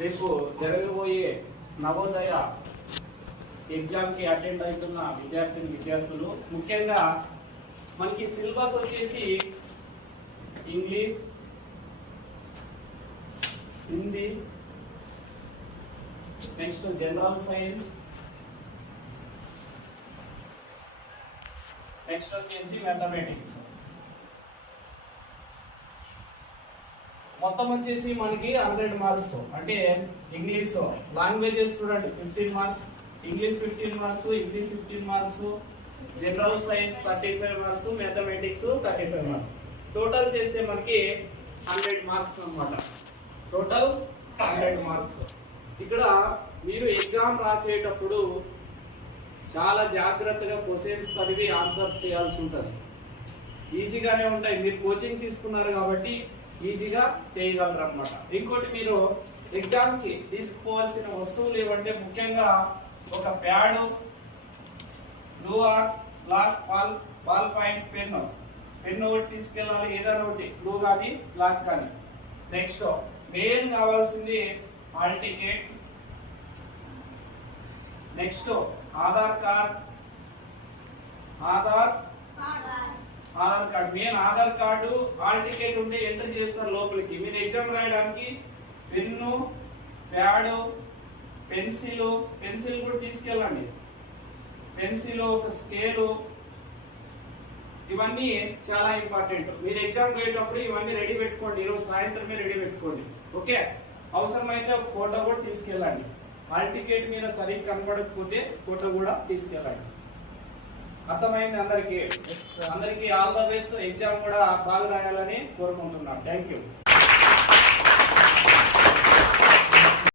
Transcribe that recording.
రేపు జరగబోయే నవోదయ ఎగ్జామ్కి అటెండ్ అవుతున్న విద్యార్థులు ముఖ్యంగా మనకి సిలబస్ వచ్చేసి English, Hindi, next general science, next వచ్చేసి మ్యాథమెటిక్స్. మొత్తం వచ్చేసి మనకి 100 మార్క్స్. అంటే ఇంగ్లీష్ లాంగ్వేజెస్ చూడండి 15 marks, English 15 marks, Hindi 15 marks, general science 35 marks, mathematics 35 marks. Total చేస్తే మనకి 100 మార్క్స్ అన్నమాట. Total 100 marks. ఇక్కడ మీరు ఎగ్జామ్ రాసేటప్పుడు చాలా జాగ్రత్తగా క్వశ్చన్స్ చదివి ఆన్సర్ చేయాల్సి ఉంటుంది. ఈజీగానే ఉంటాయి, మీరు కోచింగ్ తీసుకున్నారు కాబట్టి ఈజీగా చేయగలరు అన్నమాట. ఇంకోటి మీరు ఎగ్జామ్కి తీసుకోవాల్సిన వస్తువులు ఏమంటే ముఖ్యంగా ఒక pad, blue or, black ball point pen ఒకటి తీసుకెళ్ళాలి, ఏదైనా ఒకటి, బ్లూ కానీ బ్లాక్ కానీ. నెక్స్ట్ మెయిన్ కావాల్సింది hall ticket, next Aadhaar card, Aadhaar card main. Aadhaar card, hall ticket ఉంటే ఎంటర్ చేస్తారు లోపలికి. మీరు ఎగ్జామ్ రాయడానికి పెన్ను, ప్యాడ్, పెన్సిల్ కూడా తీసుకెళ్ళండి. పెన్సిల్, ఒక స్కేలు, ఇవన్నీ చాలా ఇంపార్టెంట్. మీరు ఎగ్జామ్ పోయేటప్పుడు ఇవన్నీ రెడీ పెట్టుకోండి. ఈరోజు సాయంత్రమే రెడీ పెట్టుకోండి. ఓకే, అవసరమైతే ఒక ఫోటో కూడా తీసుకెళ్ళండి. హాల్ టికెట్ మీద సరిగ్గా కనబడకపోతే ఫోటో కూడా తీసుకెళ్ళండి. అర్థమైంది అందరికీ? అందరికీ ఆల్ ద బెస్ట్. ఎగ్జామ్ కూడా బాగా రాయాలని కోరుకుంటున్నాను. Thank you.